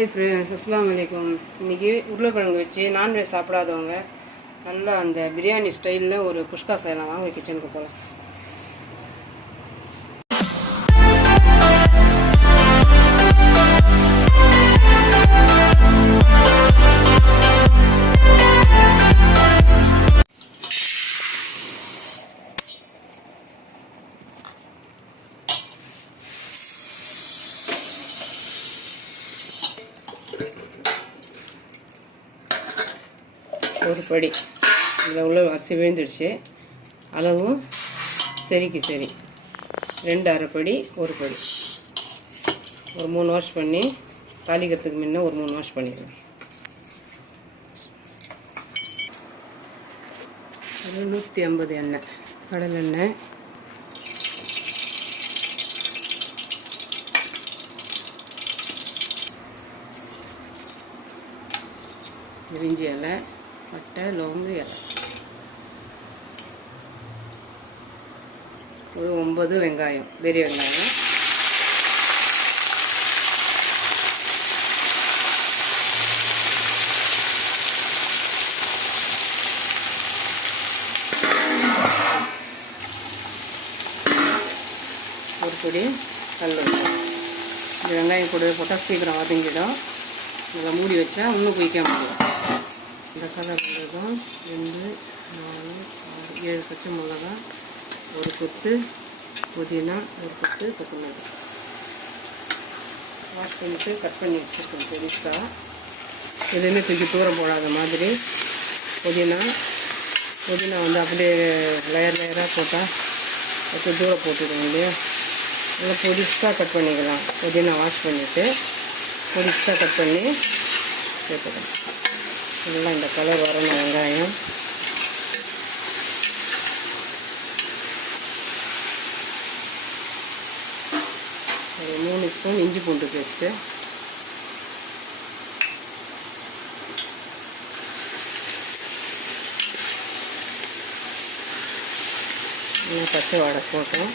Hi friends, அஸ்ஸலாமு அலைக்கும். இன்றைக்கி உருளைக்கிழங்கு வச்சு நான்வெஜ் சாப்பிடாதவங்க நல்லா அந்த பிரியாணி ஸ்டைலில் ஒரு குஷ்கா செய்யலாம். வாங்க கிச்சனுக்கு போகலாம். ஒரு படி இதில் உள்ள அரிசி விழுந்துடுச்சு. அளவும் சரிக்கு சரி 2 அரைப்படி, ஒரு படி. ஒரு 3 வாஷ் பண்ணி தாளிக்கிறதுக்கு முன்ன ஒரு 3 வாஷ் பண்ணிக்கலாம். 150 எண்ணெய், கடலெண்ணெய், பிரிஞ்சி இலை, பட்டை, லவங்கு, இலை, ஒரு 9 வெங்காயம், பெரிய வெங்காயம், ஒரு பொடி கல் உப்பு. இந்த வெங்காயம் கூட போட்டால் சீக்கிரம் வதங்கிடும். நல்லா மூடி வச்சா இன்னும் குயிக்க முடியும். இந்த கலர் வந்ததும் 2, 4, 6, 7 பச்சை மிளகா, ஒரு கொத்து புதினா, ஒரு கொத்து கொத்தமல்லி வாஷ் பண்ணிவிட்டு கட் பண்ணி வச்சுருக்கோம் பெருசாக. எதுவுமே தூக்கி தூரம் போடாத மாதிரி புதினா வந்து அப்படியே லேயராக போட்டால் கொஞ்சம் தூரம் போட்டுடுவோம் இல்லையா. நல்லா பொடிசாக கட் பண்ணிக்கலாம். புதினா வாஷ் பண்ணிவிட்டு பொடிசாக கட் பண்ணி சேர்த்துக்கலாம். நல்லா இந்த கலர் வரணும். வெங்காயம் ஒரு 3 ஸ்பூன் இஞ்சி பூண்டு பேஸ்ட்டு, பச்சை வாடை போட்டோம்.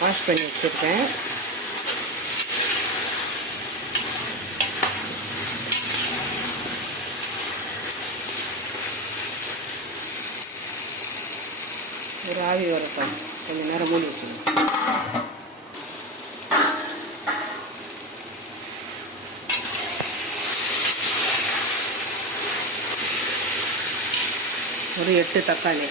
வாஷ் பண்ணி வச்சுருக்கேன். ஒரு ஆவி வரட்டும், கொஞ்சம் நேரம் மூடி வச்சுக்கணும். ஒரு 8 தக்காளி,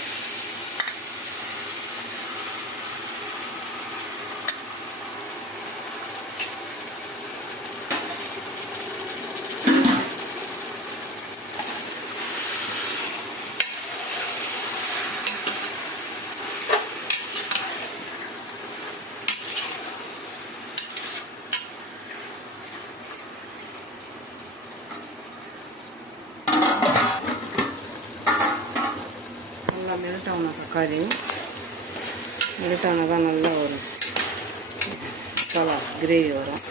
நல்லா மெல்ட்டாகணும். தக்காளி மெல்ட்டானால் தான் நல்லா ஒரு மசாலா கிரேவி வரும்.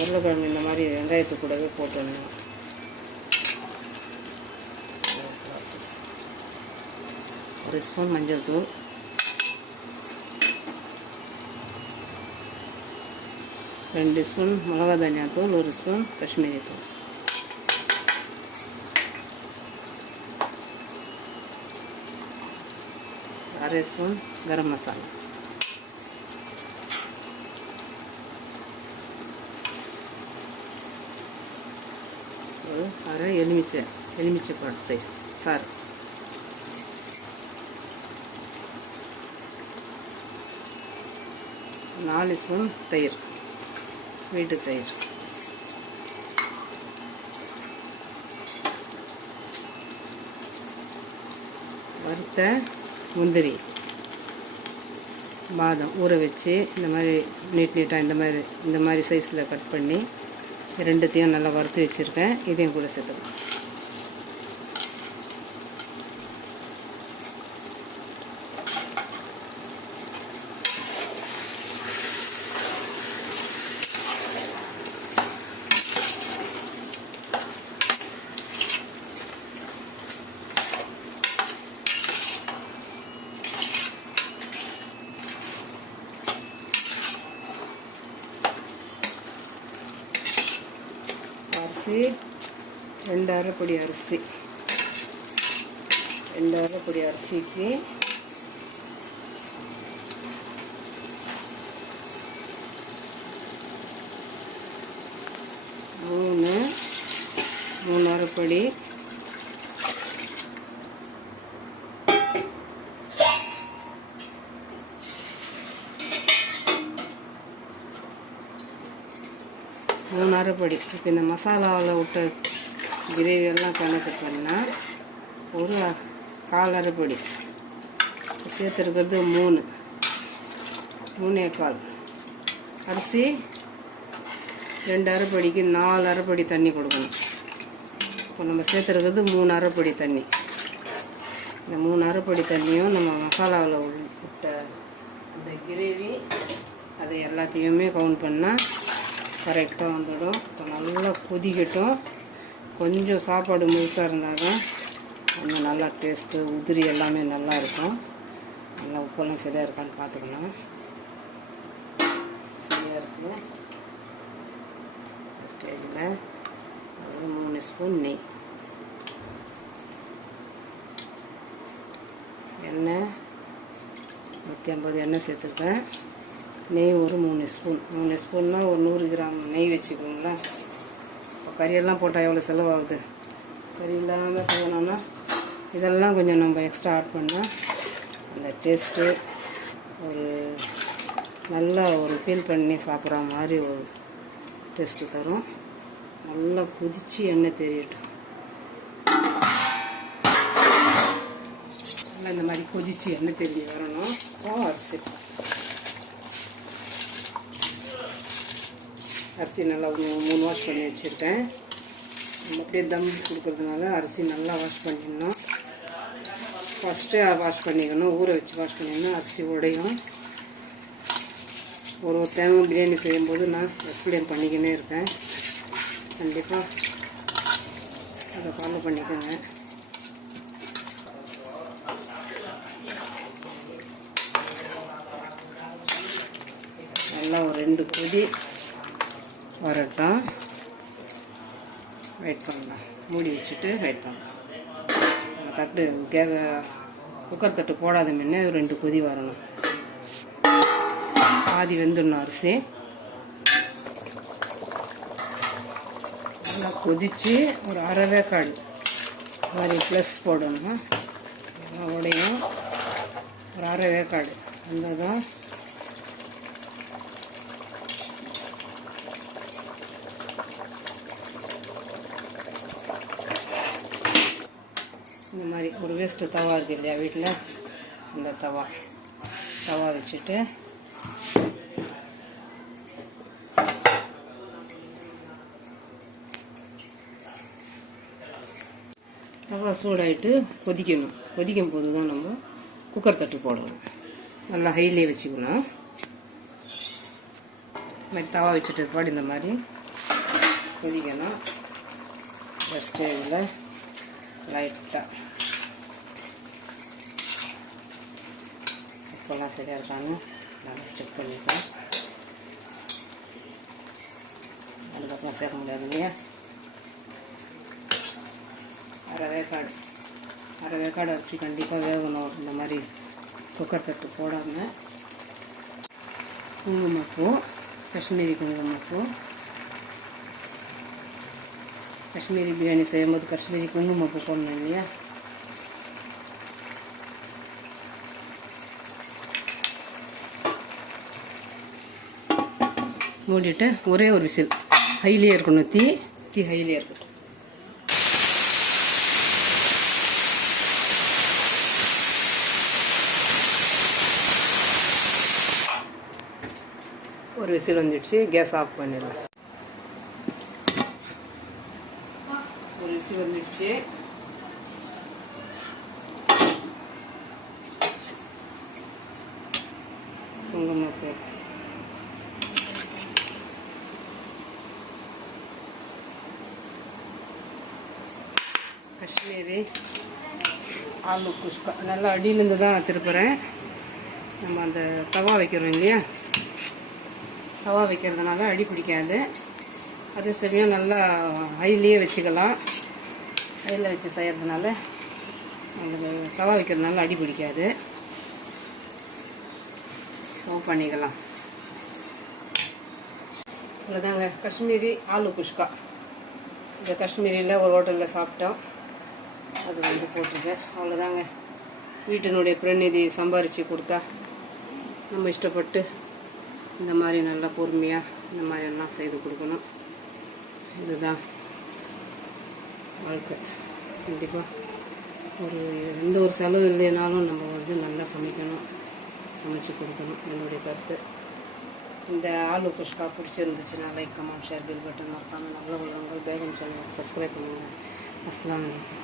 உருளைக்கிழங்கு இந்த மாதிரி வெங்காயத்து கூடவே போட்டுடணும். ஒரு ஸ்பூன் மஞ்சள் தூள், ரெண்டு ஸ்பூன் மிளகா தனியா தூள், ஒரு ஸ்பூன் காஷ்மீரி தூள், அரை ஸ்பூன் கரம் மசாலா, ஒரு அரை எலுமிச்சை பழம் சைஸ் சாறு, நாலு ஸ்பூன் தயிர், வீட்டு தயிர், வறுத்த முந்திரி, பாதம் ஊற வச்சு இந்த மாதிரி நீட்டாக இந்த மாதிரி சைஸில் கட் பண்ணி ரெண்டுத்தையும் நல்லா வறுத்து வச்சுருக்கேன். இதையும் கூட சேர்த்துக்கலாம். அரிசி 2 அரைப்படி அரிசி, 2 அரைப்படி அரிசிக்கு 3 அரைப்படி அரைப்படி. இப்போ இந்த மசாலாவில் விட்ட கிரேவியெல்லாம் கணக்கு பண்ணால் ஒரு 1/4 அரைப்படி சேர்த்துருக்கிறது 3/4 அரிசி 2 அரைப்படிக்கு 4 அரைப்படி தண்ணி கொடுக்கணும். இப்போ நம்ம சேர்த்துருக்கிறது 3 அரைப்படி தண்ணி. இந்த 3 அரைப்படி தண்ணியும் நம்ம மசாலாவில் விட்ட அந்த கிரேவி அதை எல்லாத்தையுமே கவுண்ட் பண்ணால் கரெக்டாக வந்துடும். இப்போ நல்லா கொதிக்கட்டும். கொஞ்சம் சாப்பாடு முழுசாக இருந்தால் தான் கொஞ்சம் நல்லா டேஸ்ட்டு உதிரி எல்லாமே நல்லா இருக்கும். நல்லா உப்பெல்லாம் சரியாக இருக்கான்னு பார்த்துக்கணும். சரியாக இருக்குது. ஸ்டேஜில் ஒரு 3 ஸ்பூன் நெய், எண்ணெய் 150 எண்ணெய் சேர்த்துருக்கேன். நெய் ஒரு 3 ஸ்பூன். 3 ஸ்பூன்னால் ஒரு 100 கிராம் நெய் வச்சுக்கோங்களேன். இப்போ கறியெல்லாம் போட்டால் எவ்வளோ செலவாகுது. கறி இல்லாமல் செய்யணும்னா இதெல்லாம் கொஞ்சம் நம்ம எக்ஸ்ட்ரா ஆட் பண்ணால் அந்த டேஸ்ட்டு ஒரு நல்லா ஒரு ஃபீல் பண்ணி சாப்பிட்ற மாதிரி ஒரு டேஸ்ட்டு தரும். நல்லா கொதித்து எண்ணெய் தெரியட்டும். நல்லா இந்த மாதிரி கொதித்து எண்ணெய் தெரிஞ்சு வரணும். அரிசி நல்லா 3 வாஷ் பண்ணி வச்சுருக்கேன். நம்ம அப்படியே தம் கொடுக்குறதுனால அரிசி நல்லா வாஷ் பண்ணிடணும். ஃபஸ்ட்டே வாஷ் பண்ணிக்கணும். ஊற வச்சு வாஷ் பண்ணிடணும். அரிசி உடையும். ஒரு டைம் பிரியாணி செய்யும்போது நான் எக்ஸ்பிளைன் பண்ணிக்கினே இருக்கேன். கண்டிப்பாக அதை ஃபாலோ பண்ணிக்கோங்க. நல்லா ஒரு 2 கொதி வரட்டும். வெயிட் பண்ணலாம். மூடி வச்சுட்டு வெயிட் பண்ணலாம். தட்டு குக்கர் தட்டு போடாத முன்னே 2 கொதி வரணும். பாதி வெந்துடணும் அரிசி. நல்லா கொதித்து ஒரு அரை வேக்காடு மாதிரி ப்ளஸ் போடணும். உடையும் ஒரு அரை வேக்காடு வந்தால் தான் இந்த மாதிரி ஒரு வேஸ்ட்டு தவா இருக்குது இல்லையா வீட்டில், இந்த தவா வச்சுட்டு தவா சூடாகிட்டு கொதிக்கணும். கொதிக்கும் போது தான் நம்ம குக்கர் தட்டு போடணும். நல்லா ஹைலே வச்சுக்கணும். இந்த மாதிரி தவா வச்சுட்டு பாடு இந்த மாதிரி கொதிக்கணும். ஸ்டேஜில் லைட்டாக உப்பெல்லாம் சரியாக இருக்காங்க நல்லா செக் பண்ணிட்டேன். அதுக்கப்புறம் சேர்க்க முடியாது இல்லையா. அரை வேக்காடு அரிசி கண்டிப்பாக வேகணும். இந்த மாதிரி குக்கர் தட்டு போடாமல் குங்குமப்பூ, காஷ்மீரி குங்குமப்பூ, காஷ்மீரி பிரியாணி செய்யும்போது காஷ்மீரி குங்குமப்பூ போடணும் இல்லையா. மூடிட்டு ஒரே ஒரு விசில். ஹைலியே இருக்கணும். தீ ஹைலியே இருக்கட்டும். ஒரு விசில் வந்துடுச்சு. கேஸ் ஆஃப் பண்ணிடலாம். ஒரு விசில் வந்துடுச்சு. குங்குமப்பூ காஷ்மீரி ஆலு குஷ்கா நல்லா அடியிலேருந்து தான் திருப்புறேன். நம்ம அந்த தவா வைக்கிறோம் இல்லையா, தவா வைக்கிறதுனால அடி பிடிக்காது. அதே சமயம் நல்லா ஹைலியே வச்சுக்கலாம். ஹையில் வச்சு செய்கிறதுனால நம்மளுக்கு தவா வைக்கிறதுனால அடி பிடிக்காது. சர்வ் பண்ணிக்கலாம். இவ்வளோதாங்க காஷ்மீரி ஆலு குஷ்கா. இந்த காஷ்மீரியில் ஒரு ஹோட்டலில் சாப்பிட்டோம், அது வந்து போட்டிருக்கேன். அவ்வளோதாங்க. வீட்டினுடைய பிரதிநிதி சம்பாரித்து கொடுத்தா நம்ம இஷ்டப்பட்டு இந்த மாதிரி நல்லா பொறுமையாக இந்த மாதிரி எல்லாம் செய்து கொடுக்கணும். இதுதான் வாழ்க்கை. கண்டிப்பாக எந்த ஒரு செலவு இல்லைனாலும் நம்ம வந்து நல்லா சமைச்சு கொடுக்கணும். என்னுடைய கருத்து. இந்த ஆலு குஷ்கா பிடிச்சிருந்துச்சுன்னா like, comment, share, bell button மறக்காமல் நல்ல உள்ளவங்க பேகம் சேனல் சப்ஸ்கிரைப் பண்ணுங்கள். அஸ்ஸலாமு அலைக்கும்.